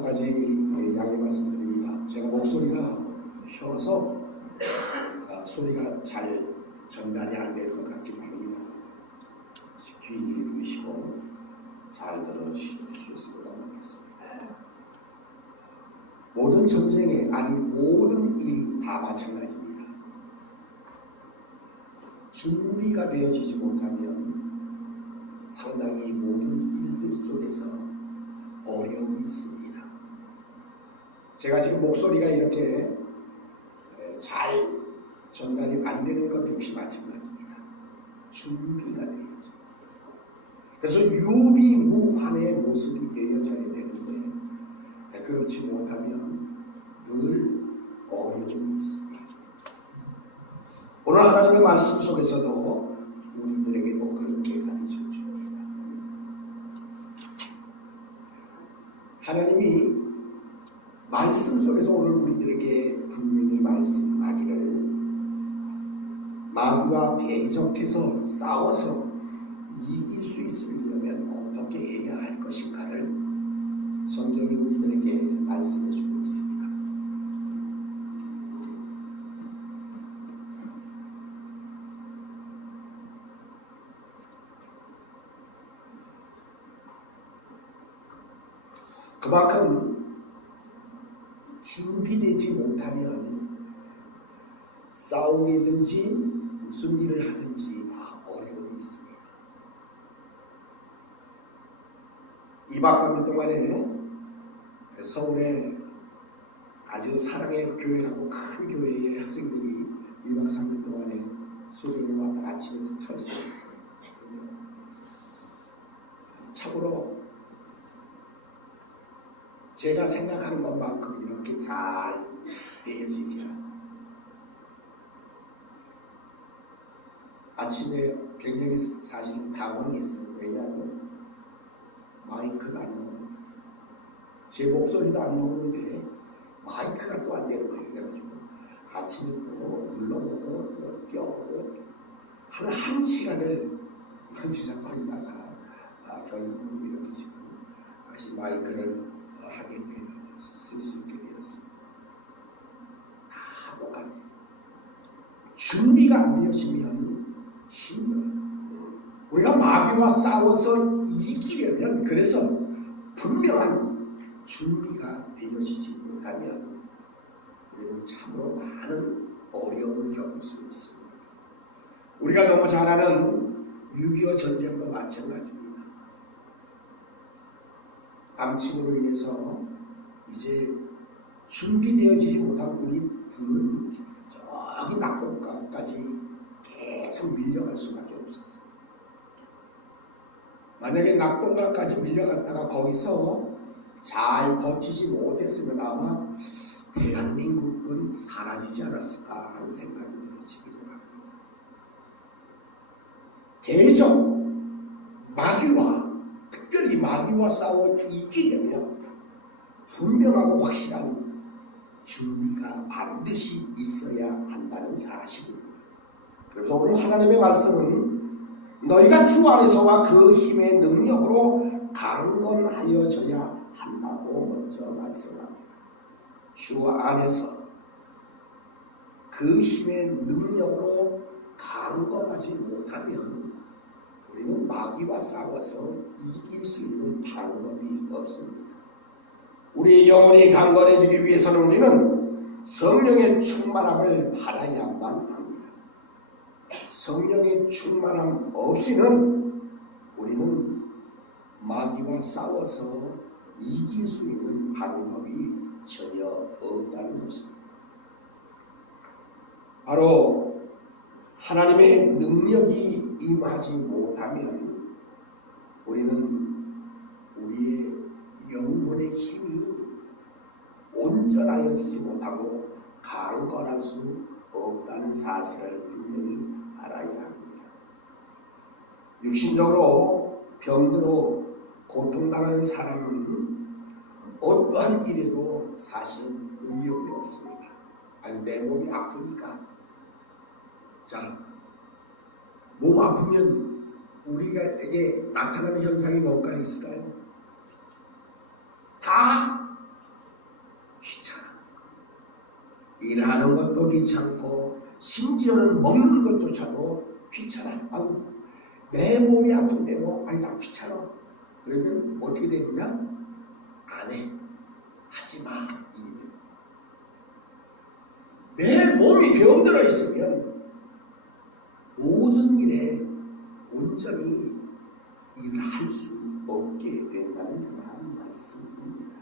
한 가지 양해 말씀드립니다. 제가 목소리가 쉬어서 소리가 잘 전달이 안 될 것 같기도 합니다. 귀 기울이시고 잘 들어주시면 고맙겠습니다. 모든 전쟁에, 아니 모든 일이 다 마찬가지입니다. 준비가 되어지지 못하면 상당히 모든 일들 속에서 어려움이 있습니다. 제가 지금 목소리가 이렇게 잘 전달이 안 되는 것 역시 마찬가지입니다. 준비가 되어야죠. 그래서 유비무환의 모습이 되어져야 되는데 그렇지 못하면 늘 어려움이 있습니다. 오늘 하나님의 말씀 속에서도 우리들에게도 그렇게 가르쳐 줍니다. 하나님이 말씀 속에서 오늘 우리들에게 분명히 말씀하기를 마귀와 대적해서 싸워서 이길 수 있으려면 어떻게 해야 할 것인가를 성경이 우리들에게 말씀해 주고 있습니다. 그만큼 준비되지 못하면 싸움이든지 무슨 일을 하든지 다 어려움이 있습니다. 2박 3일 동안에 서울에 아주 사랑의 교회라고 큰 교회의 학생들이 2박 3일 동안에 수련을 왔다 아침에 철수했어요. 참으로 제가 생각하는 것만큼 이렇게 잘 되어지지 않아요. 아침에 굉장히 사실은 당황했어요. 왜냐하면 마이크가 안 나오는 거예요. 제 목소리도 안 나오는데 마이크가 또 안 되는 거예요. 그래가지고 아침에 또 눌러보고 또 껴보고 한 시간을 만지작거리다가 결국 이렇게 지금 다시 마이크를 하게 쓸 수 있게 되었습니다. 다 똑같아요. 준비가 안 되어지면 힘들어요. 우리가 마귀와 싸워서 이기려면 그래서 분명한 준비가 되어지지 못하면 우리는 참으로 많은 어려움을 겪을 수 있습니다. 우리가 너무 잘 아는 6.25 전쟁도 마찬가지입니다. 남침으로 인해서 이제 준비되어지지 못한 우리 군은 저기 낙동강까지 계속 밀려갈 수밖에 없었어요. 만약에 낙동강까지 밀려갔다가 거기서 잘 버티지 못했으면 아마 대한민국은 사라지지 않았을까 하는 생각이 들어지기도 합니다. 대적 특별히 마귀와 싸워 이기려면 분명하고 확실한 준비가 반드시 있어야 한다는 사실입니다. 그래서 오늘 하나님의 말씀은 너희가 주 안에서와 그 힘의 능력으로 강건하여져야 한다고 먼저 말씀합니다. 주 안에서 그 힘의 능력으로 강건하지 못하면 우리는 마귀와 싸워서 이길 수 있는 방법이 없습니다. 우리의 영혼이 강건해지기 위해서는 우리는 성령의 충만함을 받아야만 합니다. 성령의 충만함 없이는 우리는 마귀와 싸워서 이길 수 있는 방법이 전혀 없다는 것입니다. 바로 하나님의 능력이 임하지 못하면 우리는 우리의 영혼의 힘이 온전하여지지 못하고 강건할 수 없다는 사실을 분명히 알아야 합니다. 육신적으로 병들어 고통당하는 사람은 어떠한 일에도 사실은 의욕이 없습니다. 아니, 내 몸이 아프니까. 자, 몸 아프면 우리에게 나타나는 현상이 뭔가 있을까요? 다 일하는 것도 귀찮고 심지어는 먹는 것조차도 귀찮아. 아우, 내 몸이 아픈데 뭐 아니 나 귀찮아. 그러면 어떻게 되느냐? 안 해. 하지 마. 내 몸이 병들어 있으면 모든 일에 온전히 일을 할 수 없게 된다는 그러한 말씀입니다.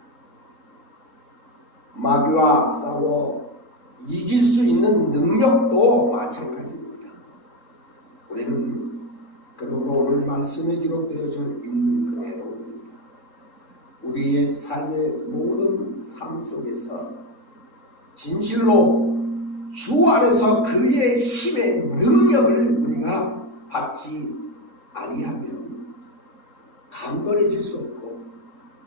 마귀와 싸워 이길 수 있는 능력도 마찬가지입니다. 우리는 그러므로 오늘 말씀에 기록되어져 있는 그대로입니다. 우리의 삶의 모든 삶 속에서 진실로 주 안에서 그의 힘의 능력을 우리가 받지 아니하면 강건해질 수 없고,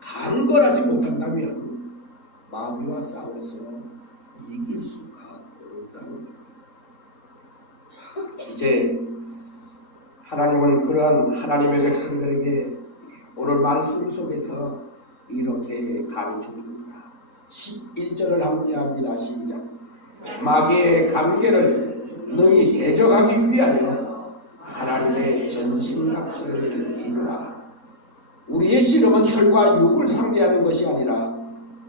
강건하지 못한다면 마귀와 싸워서 이길 수가 없다는 겁니다. 이제 하나님은 그러한 하나님의 백성들에게 오늘 말씀 속에서 이렇게 가르쳐 줍니다. 11절을 함께 합니다. 시작. 마귀의 관계를 능히 대적하기 위하여 하나님의 전신갑주를 입으라. 우리의 씨름은 혈과 육을 상대하는 것이 아니라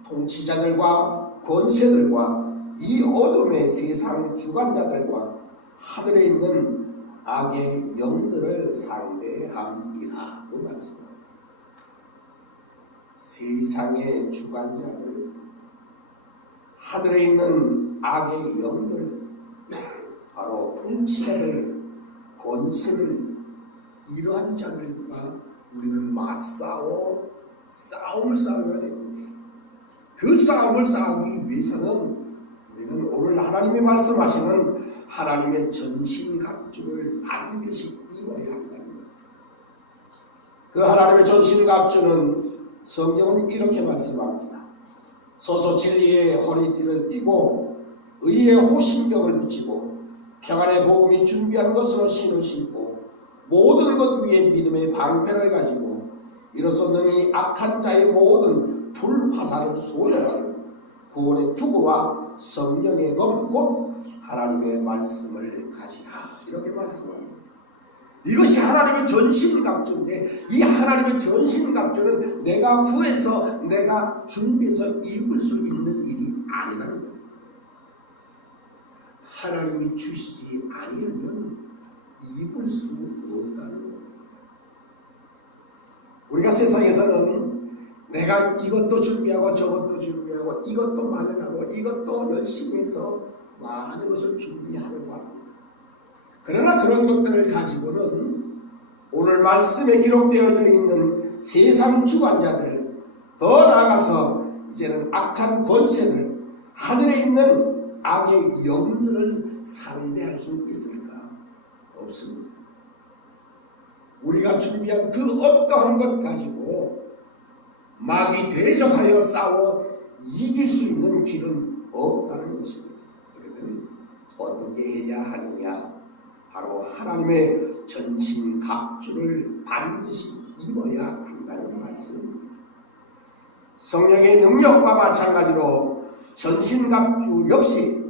통치자들과 권세들과 이 어둠의 세상 주관자들과 하늘에 있는 악의 영들을 상대함이라. 그 말씀입니다. 세상의 주관자들, 하늘에 있는 악의 영들, 바로 통치자들, 권세들, 이러한 자들과 우리는 맞싸워 싸움을 싸워야 되는데, 그 싸움을 싸우기 위해서는 우리는 오늘 하나님이 말씀하시는 하나님의 전신갑주를 반드시 입어야 한다는 것. 그 하나님의 전신갑주는 성경은 이렇게 말씀합니다. 서서 진리의 허리띠를 띠고 의의 호심경을 붙이고 평안의 복음이 준비한 것으로 신을 신고 모든 것 위에 믿음의 방패를 가지고 이로써 능히 악한 자의 모든 불화살을 소멸하고 구원의 투구와 성령의 검 곧 하나님의 말씀을 가지라. 이렇게 말씀합니다. 이것이 하나님의 전신갑주인데, 이 하나님의 전신갑주는 내가 구해서 내가 준비해서 입을 수 있는 일이 아니라는 거예요. 하나님이 주시지 아니하면 입을 수 없다는 겁니다. 우리가 세상에서는 내가 이것도 준비하고 저것도 준비하고 이것도 마련하고 이것도 열심히 해서 많은 것을 준비하려고 합니다. 그러나 그런 것들을 가지고는 오늘 말씀에 기록되어져 있는 세상 주관자들, 더 나아가서 이제는 악한 권세들, 하늘에 있는 악의 영들을 상대할 수 있을까? 없습니다. 우리가 준비한 그 어떠한 것 가지고 마귀 대적하여 싸워 이길 수 있는 길은 없다는 것입니다. 그러면 어떻게 해야 하느냐? 바로 하나님의 전신갑주를 반드시 입어야 한다는 말씀입니다. 성령의 능력과 마찬가지로 전신갑주 역시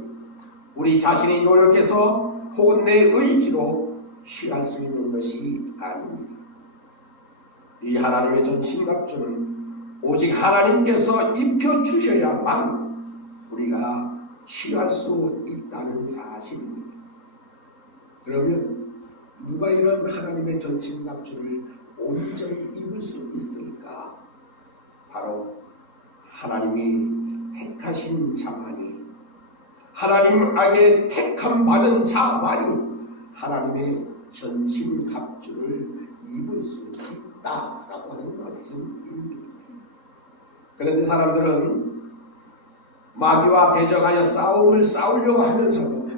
우리 자신이 노력해서 혹은 내 의지로 취할 수 있는 것이 아닙니다. 이 하나님의 전신갑주는 오직 하나님께서 입혀주셔야만 우리가 취할 수 있다는 사실입니다. 그러면 누가 이런 하나님의 전신갑주를 온전히 입을 수 있을까? 바로 하나님이 택하신 자만이, 하나님에게 택함 받은 자만이 하나님의 전신갑주를 입을 수 있다라고 하는 말씀입니다. 그런데 사람들은 마귀와 대적하여 싸움을 싸우려고 하면서도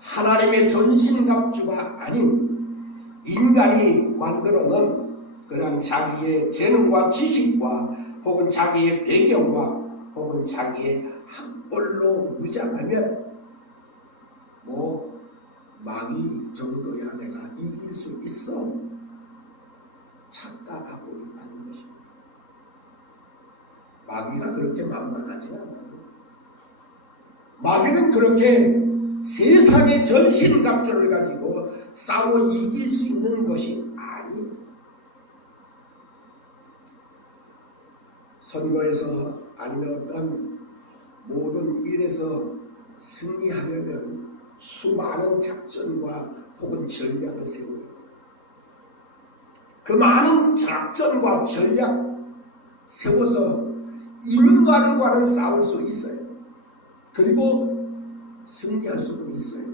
하나님의 전신갑주가 아닌 인간이 만들어놓은 그런 자기의 재능과 지식과 혹은 자기의 배경과 혹은 자기의 학벌로 무장하면 마귀 정도야 내가 이길 수 있어 착각하고 있다는 것입니다. 마귀가 그렇게 만만하지 않아요. 마귀는 그렇게 세상의 전신갑주를 가지고 싸워 이길 수 있는 것이 아니에요. 선거에서 아니면 어떤 모든 일에서 승리하려면 수많은 작전과 혹은 전략을 세우고 그 많은 작전과 전략 세워서 인간과는 싸울 수 있어요. 그리고 승리할 수도 있어요.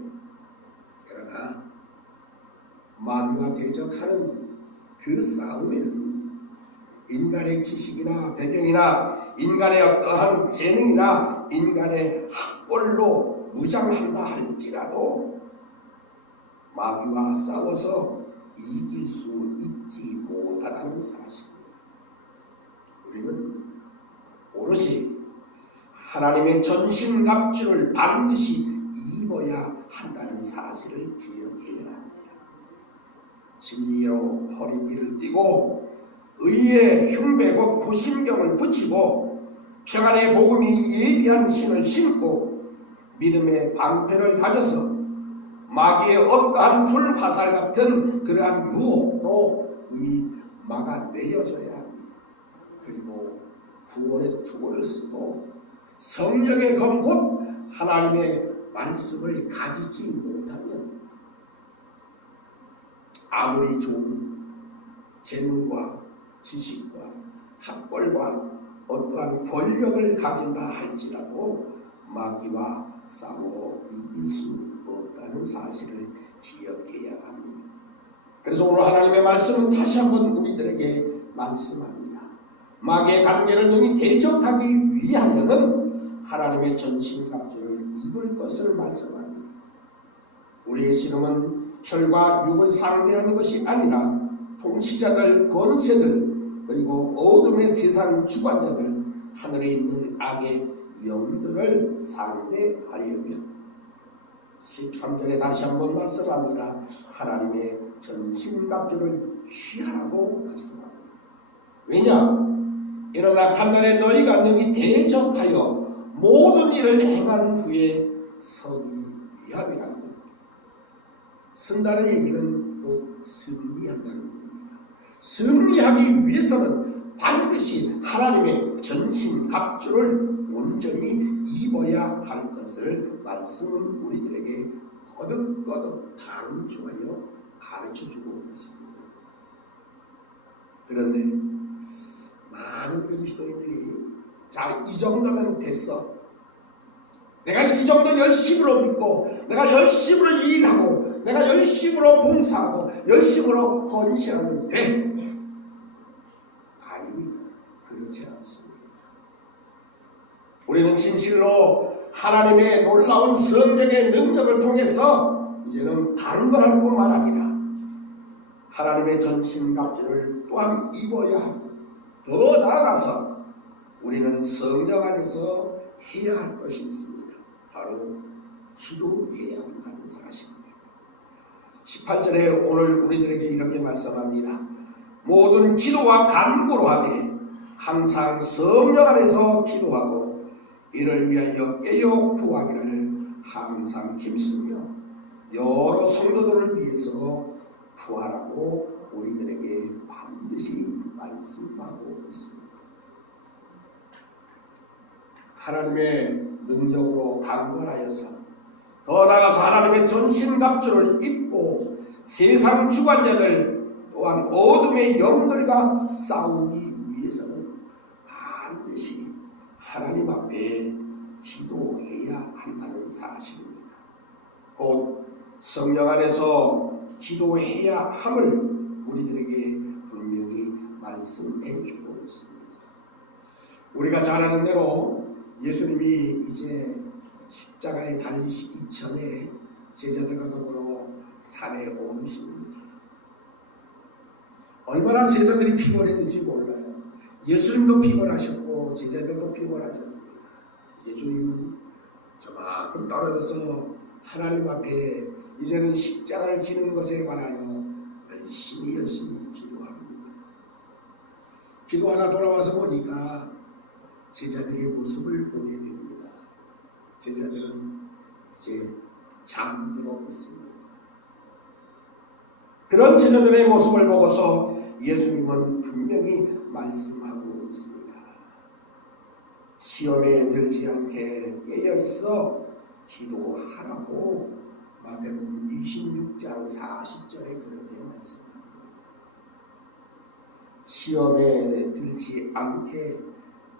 그러나 마귀와 대적하는 그 싸움에는 인간의 지식이나 배경이나 인간의 어떠한 재능이나 인간의 학벌로 무장한다 할지라도 마귀와 싸워서 이길 수 있지 못하다는 사실입니다. 우리는 오롯이 하나님의 전신갑주를 반드시 입어야 한다는 사실을 기억해야 합니다. 진리로 허리띠를 띠고 의의 흉배고 구심경을 붙이고 평안의 복음이 예비한 신을 신고 믿음의 방패를 가져서 마귀의 어떠한 불화살 같은 그러한 유혹도 우리 막아내어져야 합니다. 그리고 구원의 투구를 쓰고 성령의 검 곧 하나님의 말씀을 가지지 못하면 아무리 좋은 재능과 지식과 학벌과 어떠한 권력을 가진다 할지라도 마귀와 싸워 이길 수 없다는 사실을 기억해야 합니다. 그래서 오늘 하나님의 말씀은 다시 한번 우리들에게 말씀합니다. 마귀의 관계를 능히 대적하기 위하여는 하나님의 전신갑주를 입을 것을 말씀합니다. 우리의 신앙은 혈과 육을 상대하는 것이 아니라 통치자들, 권세들, 그리고 어둠의 세상 주관자들, 하늘에 있는 악의 영들을 상대하려면 13절에 다시 한번 말씀합니다. 하나님의 전신갑주를 취하라고 말씀합니다. 왜냐? 일어나 간날에 너희가 능히 대적하여 모든 일을 행한 후에 서기 위함이라는 겁니다. 선다는 얘기는 곧 승리한다는 얘기입니다. 승리하기 위해서는 반드시 하나님의 전신갑주를 온전히 입어야 할 것을 말씀은 우리들에게 거듭거듭 강조하여 가르쳐주고 있습니다. 그런데 많은 그리스도인들이 자, 이 정도면 됐어. 내가 이 정도 열심으로 믿고 내가 열심으로 일하고 내가 열심으로 봉사하고 열심으로 헌신하면 돼. 아닙니다. 그렇지 않습니다. 우리는 진실로 하나님의 놀라운 성령의 능력을 통해서 이제는 단거할 뿐만 아니라 하나님의 전신갑주를 또한 입어야 하고 더 나아가서 우리는 성령 안에서 해야 할 것이 있습니다. 바로 기도해야 한다는 사실입니다. 18절에 오늘 우리들에게 이렇게 말씀합니다. 모든 기도와 간구로 하되 항상 성령 안에서 기도하고 이를 위하여 깨어 구하기를 항상 힘쓰며 여러 성도들을 위해서 구하라고 우리들에게 반드시 말씀하고 있습니다. 하나님의 능력으로 강건하여서 더 나아가서 하나님의 전신갑주를 입고 세상 주관자들 또한 어둠의 영들과 싸우기 위해서는 반드시 하나님 앞에 기도해야 한다는 사실입니다. 곧 성령 안에서 기도해야 함을 우리들에게 분명히 말씀해 주고 있습니다. 우리가 잘 아는 대로 예수님이 이제 십자가에 달리시기 전에 제자들과 더불어 산에 오르십니다. 얼마나 제자들이 피곤했는지 몰라요. 예수님도 피곤하셨고 제자들도 피곤하셨습니다. 이제 주님은 저만큼 떨어져서 하나님 앞에 이제는 십자가를 지는 것에 관하여 열심히 기도합니다. 기도하다 돌아와서 보니까 제자들의 모습을 보게 됩니다. 제자들은 이제 잠들어 있습니다. 그런 제자들의 모습을 보고서 예수님은 분명히 말씀하고 있습니다. 시험에 들지 않게 깨어있어 기도하라고 마태복음 26장 40절에 그렇게 말씀합니다. 시험에 들지 않게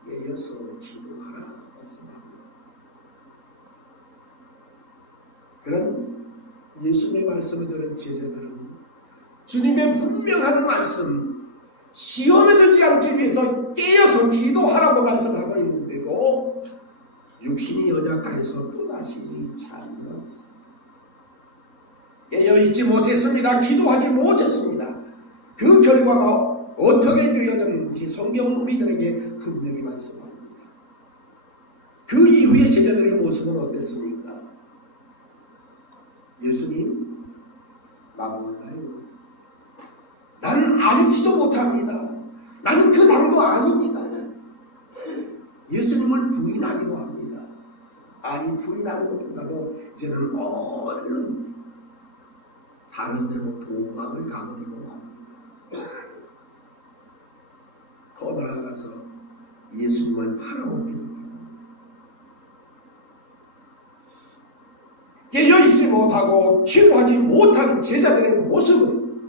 깨어서 기도하라 말씀합니다. 그런 예수님의 말씀을 들은 제자들은 주님의 분명한 말씀, 시험에 들지 않기 위해서 깨어서 기도하라고 말씀하고 있는데도 육신이 연약하여서 또다시 잠들어 있습니다. 깨어있지 못했습니다. 기도하지 못했습니다. 그 결과가 어떻게 되어졌는지 성경은 우리들에게 분명히 말씀합니다. 그 이후에 제자들의 모습은 어땠습니까? 예수님, 나 몰라요. 나는 알지도 못합니다. 나는 그 당도 아닙니다. 예수님을 부인하기도 합니다. 아니, 부인하는 것보다도 이제는 얼른 다른 데로 도망을 가버리고 합니다. 더 나아가서 예수님을 팔아먹기도 합니다. 깨어있지 못하고 기도하지 못한 제자들의 모습은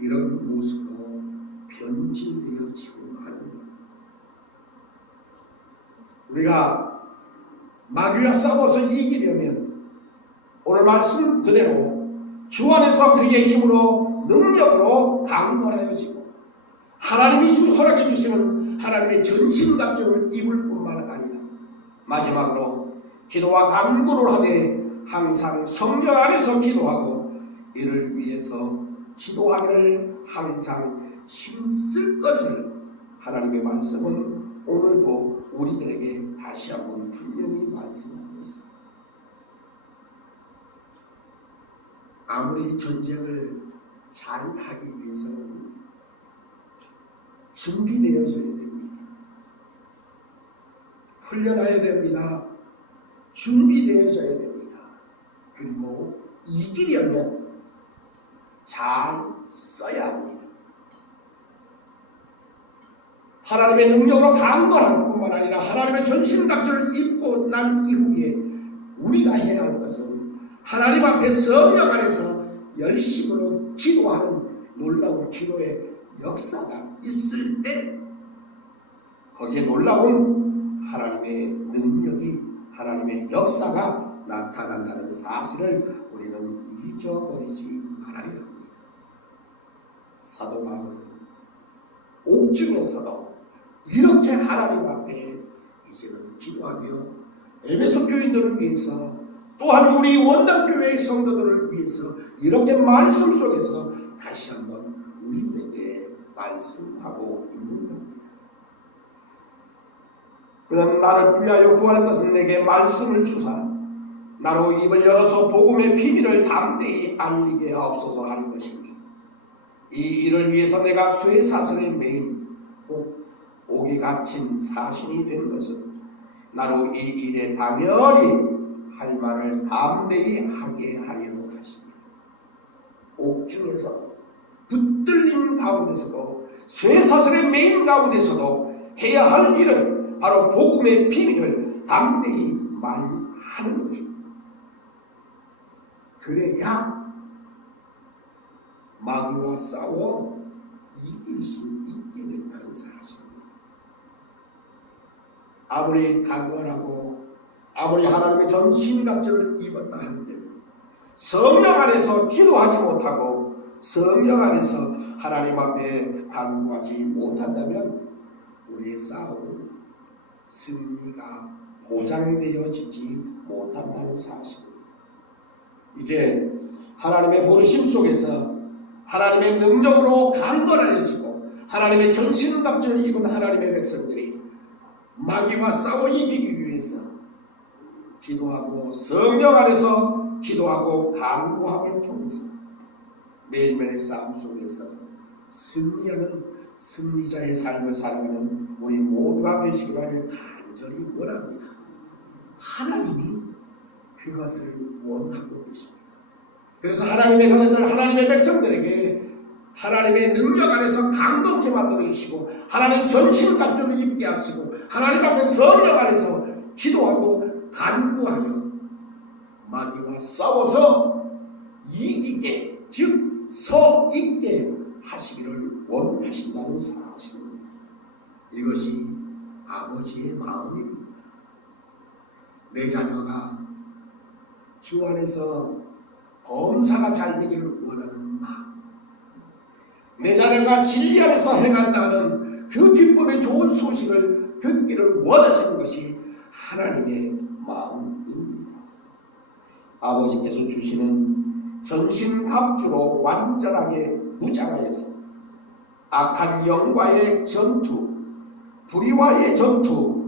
이런 모습으로 변질되어지고 하는 것. 우리가 마귀와 싸워서 이기려면 오늘 말씀 그대로 주 안에서 그의 힘으로 능력으로 강건하여지고 하나님이 허락해 주시는 하나님의 전신갑주를 입을 뿐만 아니라 마지막으로 기도와 간구를 하되 항상 성령 안에서 기도하고 이를 위해서 기도하기를 항상 힘쓸 것을 하나님의 말씀은 오늘도 우리들에게 다시 한번 분명히 말씀하고 있습니다. 아무리 전쟁을 잘 하기 위해서는 준비되어져야 됩니다. 훈련해야 됩니다. 준비되어져야 됩니다. 그리고 이기려면 잘 써야 합니다. 하나님의 능력으로 강건할 뿐만 아니라 하나님의 전신갑주를 입고 난 이후에 우리가 해야 할 것은 하나님 앞에 성령 안에서 열심으로 기도하는 놀라운 기도의 역사가 있을 때 거기에 놀라운 하나님의 능력이 하나님의 역사가 나타난다는 사실을 우리는 잊어버리지 말아야 합니다. 사도 바울은 옥중에서도 이렇게 하나님 앞에 이제는 기도하며 에베소 교인들을 위해서 또한 우리 원당교회의 성도들을 위해서 이렇게 말씀 속에서 다시 한번 우리들에게 말씀하고 있는 겁니다. 그럼 나를 위하여 구할 것은 내게 말씀을 주사 나로 입을 열어서 복음의 비밀을 담대히 알리게 하옵소서 하는 것입니다. 이 일을 위해서 내가 쇠사슬에 매인 옥에 갇힌 사신이 된 것은 나로 이 일에 당연히 할 말을 담대히 하게 하려고 하십니다. 옥중에서 붙들린 가운데서도 쇠사슬에 매인 가운데서도 해야 할 일은 바로 복음의 비밀을 담대히 말하는 것입니다. 그래야 마귀와 싸워 이길 수 있게 된다는 사실입니다. 아무리 강건하고 아무리 하나님의 전신갑주를 입었다 한들 성령 안에서 기도하지 못하고 성령 안에서 하나님 앞에 간구하지 못한다면 우리의 싸움은 승리가 보장되어지지 못한다는 사실입니다. 이제 하나님의 부르심 속에서 하나님의 능력으로 강건하여지고 하나님의 전신갑주를 입은 하나님의 백성들이 마귀와 싸워 이기기 위해서 기도하고 성령 안에서 기도하고 간구함을 통해서 매일매일의 싸움 속에서 승리하는 승리자의 삶을 살아가는 우리 모두가 되시기를 간절히 원합니다. 하나님이 그것을 원하고 계십니다. 그래서 하나님의 자녀들, 하나님의 백성들에게 하나님의 능력 안에서 강건케 만들어 주시고 하나님 전신갑주를 입게 하시고 하나님 앞에 성령 안에서 기도하고 간구하여 마귀와 싸워서 이기게, 즉 서있게 하시기를 원하신다는 사실입니다. 이것이 아버지의 마음입니다. 내 자녀가 주 안에서 범사가 잘 되기를 원하는 마음, 내 자녀가 진리 안에서 행한다는 그 기쁨의 좋은 소식을 듣기를 원하시는 것이 하나님의 마음입니다. 아버지께서 주시는 전신갑주로 완전하게 무장하여서 악한 영과의 전투, 불의와의 전투,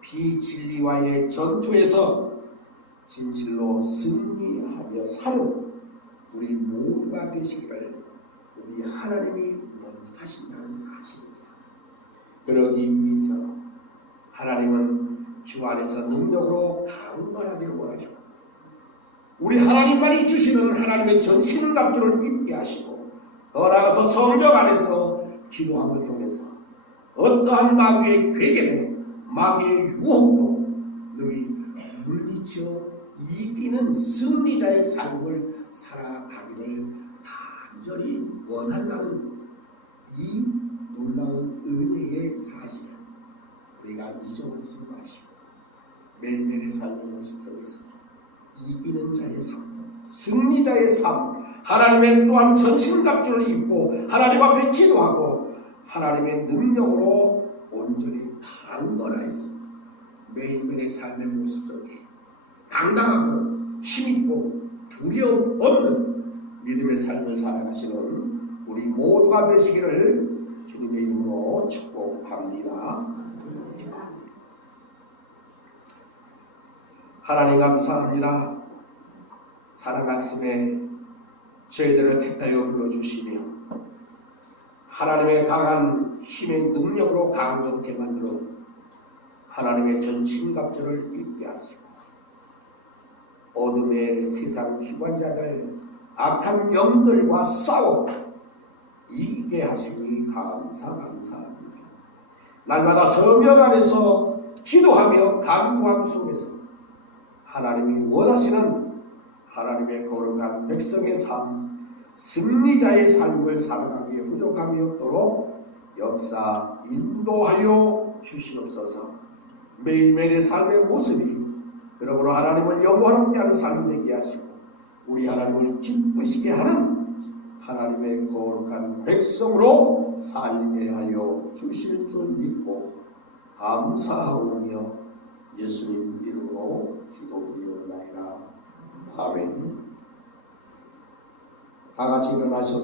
비진리와의 전투에서 진실로 승리하며 사는 우리 모두가 되시기를 우리 하나님이 원하신다는 사실입니다. 그러기 위해서 하나님은 주 안에서 능력으로 강건하기를 원하시고 우리 하나님만이 주시는 하나님의 전신갑주를 입게 하시고 더 나아가서 성령 안에서 기도함을 통해서 어떠한 마귀의 괴계도 마귀의 유혹도 능히 물리쳐 이기는 승리자의 삶을 살아가기를 간절히 원한다는 이 놀라운 은혜의 사실을 우리가 잊어버리지 마시고 매일매일의 삶의 모습 속에서 이기는 자의 삶, 승리자의 삶, 하나님의 또한 전신갑주를 입고 하나님 앞에 기도하고 하나님의 능력으로 온전히 강건하여서 매일매일의 삶의 모습 속에 당당하고 힘있고 두려움 없는 믿음의 삶을 살아가시는 우리 모두가 되시기를 주님의 이름으로 축복합니다. 하나님 감사합니다. 사랑하심에 저희들을 택하여 불러주시며 하나님의 강한 힘의 능력으로 강건케 만들어 하나님의 전신갑주를 입게 하시고 어둠의 세상 주관자들 악한 영들과 싸워 이기게 하시니 감사합니다. 날마다 성령 안에서 기도하며 간구함 속에서 하나님이 원하시는 하나님의 거룩한 백성의 삶, 승리자의 삶을 살아가기에 부족함이 없도록 역사 인도하여 주시옵소서. 매일매일의 삶의 모습이 그러므로 하나님을 영광롭게 하는 삶이 되게 하시고 우리 하나님을 기쁘시게 하는 하나님의 거룩한 백성으로 살게 하여 주실 줄 믿고 감사하오며 예수님 이름으로 기도드리옵나이다. 아멘. 다 같이 일어나셔서